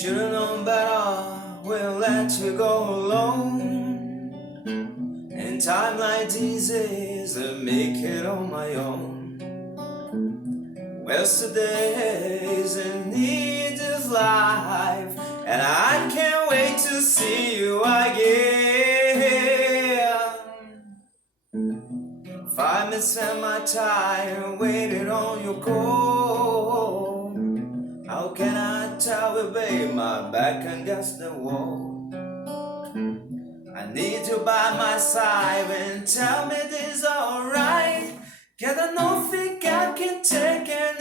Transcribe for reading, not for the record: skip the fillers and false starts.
Should've known better, we'll let you go alone. In time like these days, I make it on my own. Yesterday's in need of life, and I can't wait to see you again. 5 minutes and my time waited on your call. How can I tell you, babe, my back against the wall? I need you by my side and tell me this alright. 'Cause I don't think I can take it